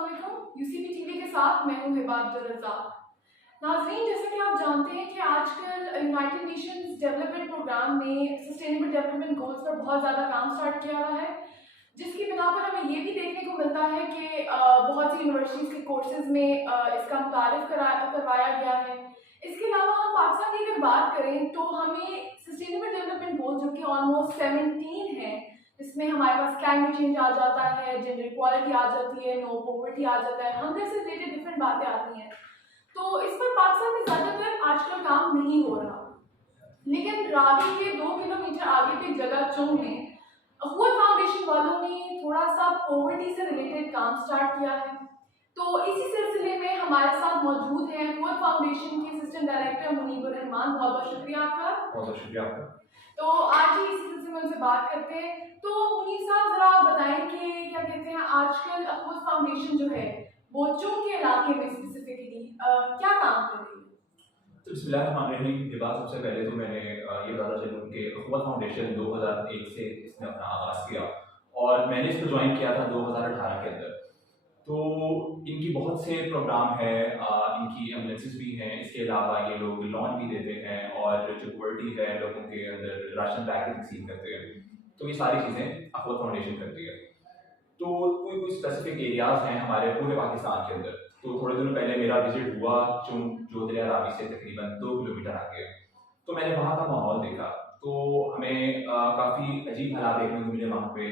अस्सलाम वालेकुम। UCP TV के साथ मैं हूं हिबा अब्दुल रज़्ज़ाक। नाज़रीन, जैसा कि आप जानते हैं कि आजकल यूनाइटेड नेशंस डेवलपमेंट प्रोग्राम में सस्टेनेबल डेवलपमेंट गोल्स पर बहुत ज़्यादा काम स्टार्ट किया हुआ है, जिसकी बिना पर हमें ये भी देखने को मिलता है कि बहुत सी यूनिवर्सिटीज़ के कोर्सेज में इसका मुतारिफ करवाया गया है। इसके अलावा हम पाकिस्तान की अगर बात करें तो हमें सस्टेनेबल डेवलपमेंट गोल जो कि ऑलमोस्ट 17 है, इसमें हमारे पास क्लाइमेट चेंज आ जाता है, जेंडर इक्वालिटी आ जाती है, नो पॉवर्टी आ जाता है, हंगर से रिलेटेड डिफरेंट बातें आती हैं। तो इस पर पाकिस्तान में ज़्यादातर आजकल काम नहीं हो रहा, लेकिन रावी के 2 किलोमीटर आगे की जगह चुंग में अखवत फाउंडेशन वालों ने थोड़ा सा पॉवर्टी से रिलेटेड काम स्टार्ट किया है। तो इसी सिलसिले में हमारे साथ मौजूद हैं अखवत फाउंडेशन के असिस्टेंट डायरेक्टर मुनीबुर रहमान। बहुत बहुत शुक्रिया आपका। बहुत शुक्रिया आपका। तो आज ही इस सिलसिले में उनसे बात करते हैं। तो मुनीब साहब, जरा आप बताएं कि क्या कहते हैं, आजकल अखवत फाउंडेशन जो है वो चुंग के इलाके में स्पेसिफिकली क्या काम कर रही है? तो बिस्मिल्लाहिर्रहमानिर्रहीम। के बाद सबसे पहले तो मैंने ये बताना चलूँ कि अखवत फाउंडेशन 2001 से इसने अपना आगाज़ किया और मैंने इसको ज्वाइन किया था 2018 के अंदर। तो इनकी बहुत से प्रोग्राम है, इनकी एम्बुलेंसेस भी हैं, इसके अलावा ये लोग लॉन भी देते हैं और जो पॉवर्टी है लोगों के अंदर राशन पैकेट तकसीम करते हैं। तो ये सारी चीज़ें अखवत फाउंडेशन करती है। तो कोई स्पेसिफिक एरियाज़ हैं हमारे पूरे पाकिस्तान के अंदर। तो थोड़े दिनों पहले मेरा विजिट हुआ चुंग, जो दरिया रावी से तकरीबन 2 किलोमीटर आगे। तो मैंने वहाँ का माहौल देखा, तो हमें काफ़ी अजीब हालात देखने को मिले वहाँ पे।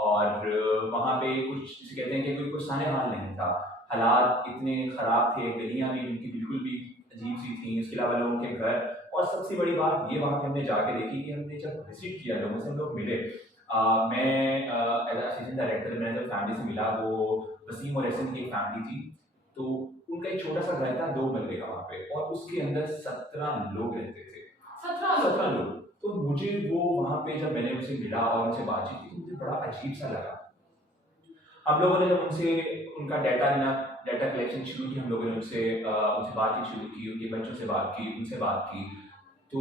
और वहाँ पे कुछ जिसे कहते हैं कि कोई पुरसाने हाल नहीं था, हालात इतने ख़राब थे, गलियाँ भी उनकी बिल्कुल भी अजीब सी थी। इसके अलावा लोगों के घर, और सबसे बड़ी बात ये वहाँ पे हमने जाके देखी कि हमने जब विजिट किया, लोगों से हम लोग मिले। मैं एज असिस्टेंट डायरेक्टर मैंने जब फैमिली से मिला, वो वसीम और एहसन की एक फैमिली थी। तो उनका एक छोटा सा घर था 2 मरले का वहाँ पे, और उसके अंदर 17 लोग रहते थे। 17 लोग। तो मुझे वो वहाँ पे जब मैंने उनसे मिला और उनसे बातचीत की तो मुझे बड़ा अजीब सा लगा। हम लोगों ने जब उनसे उनका डाटा कलेक्शन शुरू की, हम लोगों ने उनसे बातचीत शुरू की, उनके बच्चों से बात की, उनसे बात की। तो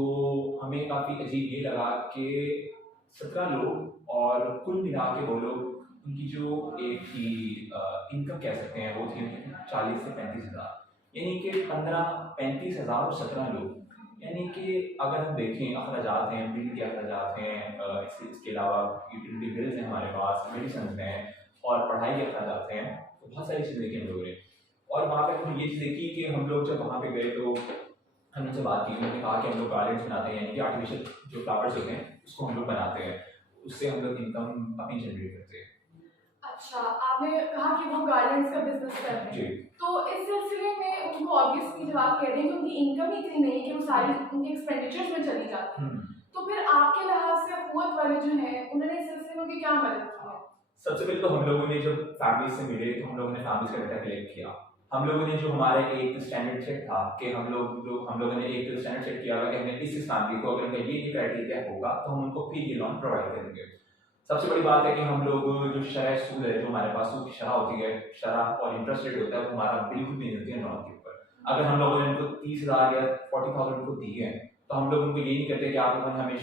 हमें काफ़ी अजीब ये लगा कि 17 लोग और कुल मिला के वो लोग, उनकी जो एक थी इनकम कह सकते हैं, वो थी 40 से 35 हज़ार, यानी कि 15-35 हज़ार और 17 लोग। यानी कि अगर हम देखें, अखराजात हैं, बिल के अखराजात हैं, इसके अलावा यूटिलिटी बिल्स हैं हमारे पास, मेडिसिन हैं और पढ़ाई के अखराजात हैं, तो बहुत सारी चीज़ें देखी हम लोगों ने। और वहाँ पर हमने ये चीज़ देखी कि हम लोग जब वहाँ पे गए तो हमने उनसे बात की, उन्होंने कहा कि हम लोग गार्डन्स बनाते हैं, यानी कि आर्टिफिशियल जो फ्लावर्स होते हैं उसको हम लोग बनाते हैं, उससे हम लोग इनकम अपनी जनरेट करते हैं। अच्छा, आपने कहा कि वो गार्डन्स का बिजनेस कर रहे हैं, तो इस सिलसिले में उनको ऑब्वियसली जब आप कह रहे हैं कि उनकी इनकम ही इतनी नहीं कि वो सारी उनके एक्सपेंडिचर्स में चली जाती है, तो फिर आपके लिहाज से अखवत वाले जो हैं उन्होंने इस सिलसिले में उनकी क्या मदद की है? सबसे पहले तो हम लोगों ने जब फैमिली से मिले तो हम लोगों ने फैमिली का डाटा कलेक्ट किया। हम लोगों ने जो हमारे एक स्टैंडर्ड सेट था कि हम लोगों ने एक स्टैंडर्ड सेट किया हुआ कि हमें इस फैमिली को अगर ये क्राइटेरिया होगा तो हम उनको फिर ये लोन प्रोवाइड करेंगे। सबसे बड़ी बात है कि हम लोग जो शरह सूद है, जो हमारे पास सूद की शरह होती है, शरह और इंटरेस्ट रेट होता है, वो हमारा बिल्कुल भी नहीं होती है लोन के ऊपर। अगर हम लोगों ने उनको 30,000 या 40,000 उनको दिए हैं तो हम लोग उनको ये नहीं कहते कि आप लोगों ने हमें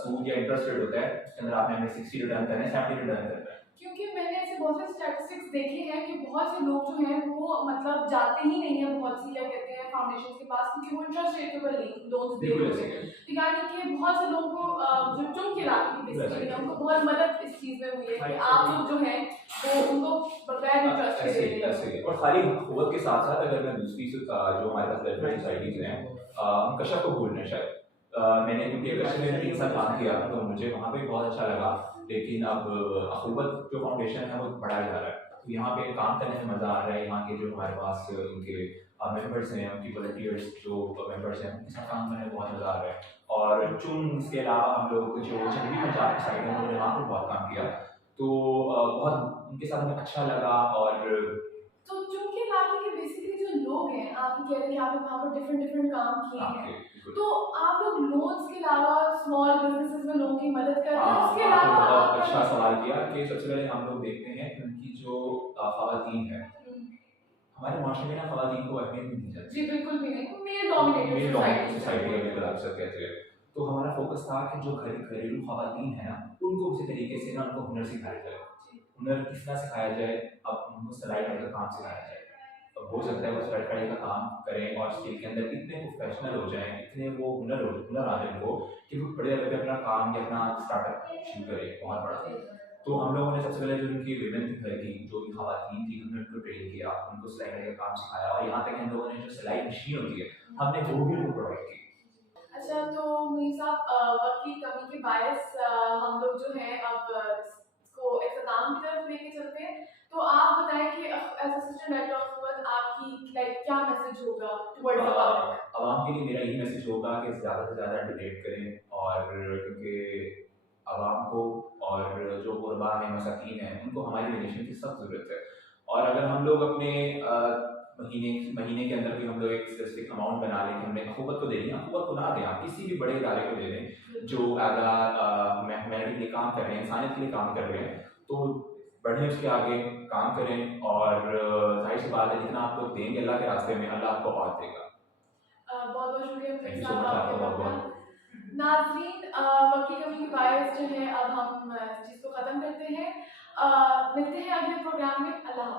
सूद या इंटरेस्ट रेट होता है उसके अंदर आपने हमें 60 रिटर्न करना है, 70 रिटर्न करना है। क्योंकि मैंने ऐसे बहुत से स्टैटिस्टिक्स देखे हैं कि बहुत से लोग जो हैं वो मतलब जाते ही नहीं है बहुत सी क्या कहते हैं फाउंडेशन के पास, क्योंकि वो इंटरेस्ट रेट पर लोन्स दे रहे हैं। तो यानी कि बहुत से लोगों को जो चुंग के इलाके की बेसिकली है उनको बहुत मदद इस चीज़ में हुई है कि आप लोग जो हैं वो उनको बगैर इंटरेस्ट के दे रहे हैं। और खाली हुकूमत के साथ साथ अगर मैं दूसरी जो हमारे पास वेलफेयर सोसाइटीज़ हैं, हम कशफ को भूल रहे हैं शायद। मैंने क्योंकि कशफ में 3 साल काम किया तो मुझे वहाँ पे बहुत अच्छा लगा, लेकिन अब अखुवत जो फाउंडेशन है वो बढ़ाया जा रहा है, तो यहाँ पे काम करने में मज़ा आ रहा है। यहाँ के जो हमारे पास उनके मेंबर्स हैं, उनकी वॉलंटियर्स जो मेंबर्स हैं, उनके साथ काम करने में बहुत मज़ा आ रहा है। और चुन इसके अलावा हम लोग जो चंडी पंचायत साइड है उन्होंने वहाँ पर बहुत काम किया, तो बहुत उनके साथ हमें अच्छा लगा। और तो चुन के इलाके के बेसिकली जो लोग हैं, आप कह रहे हैं कि आपने वहाँ पर डिफरेंट काम किए हैं, तो आप लोग लोन्स के अलावा स्मॉल बिजनेसेस में लोगों की मदद कर रहे हैं, इसके अलावा बहुत अच्छा सवाल किया कि सबसे पहले हम लोग देखते हैं कि उनकी जो ख़वातीन है, हमारे माशरे में ना ख़वातीन को अहमियत नहीं दी जाती। जी बिल्कुल भी नहीं, मेल डोमिनेटेड सोसाइटी है बिल्कुल आप सब कहते हैं। तो हमारा फोकस था कि जो घरेलू ख़वातीन है ना, उनको उसी तरीके से ना उनको हुनर सिखाया जाए। हुनर किस तरह सिखाया जाए। अब उनको सिलाई कढ़ाई का काम सिखाया जाए, अब हो सकता है वो सिलाई कढ़ाई का काम करें और स्किल के अंदर इतने प्रोफेशनल हो जाएं, इतने वो हुनर आ जाए उनको कि वो बड़े लेवल पे अपना काम या अपना स्टार्टअप शुरू करें बहुत बड़ा। तो हम लोगों ने सबसे पहले जो उनकी विमेन थी घर की, जो भी खवातीन थी, हमने उनको ट्रेन किया, उनको सिलाई कढ़ाई का काम सिखाया और यहाँ तक कि हम लोगों ने जो सिलाई मशीन होती है हमने वो भी उनको प्रोवाइड की। अच्छा, तो मुनीर साहब, वक्त की कमी के बायस हम लोग जो है अब इसको इख्तिताम की तरफ लेके चलते हैं। तो आप बताएं कि as assistant director of food आपकी लाइक क्या मैसेज होगा टुवर्ड्स द पब्लिक? आवाम के लिए मेरा यही मैसेज होगा कि ज़्यादा से ज़्यादा डिबेट करें, और क्योंकि आवाम को और जो गुरबा हैं, मसाकीन हैं, उनको हमारी डोनेशन की सख्त ज़रूरत है। और अगर हम लोग अपने महीने महीने के अंदर भी हम लोग एक स्पेसिफिक अमाउंट बना लें कि हमने अखुवत को देनी है, अखुवत को ना दें, आप किसी भी बड़े इदारे को दे दें जो ह्यूमैनिटी के लिए काम कर रहे हैं, इंसानियत के लिए काम कर रहे हैं, तो बढ़ें उसके आगे, काम करें। और जाहिर सी बात है जितना आप लोग देंगे अल्लाह के रास्ते में, अल्लाह आपको और देगा। बहुत बहुत शुक्रिया थैंक मुनीर यू सो साहब मच, आपके आपका बहुत वक्त का। बहुत। नाज़रीन, वक्त की कमी के बायस जो है अब हम इस चीज़ को ख़त्म करते हैं। मिलते हैं अगले प्रोग्राम में। अल्लाह हाफ़िज़।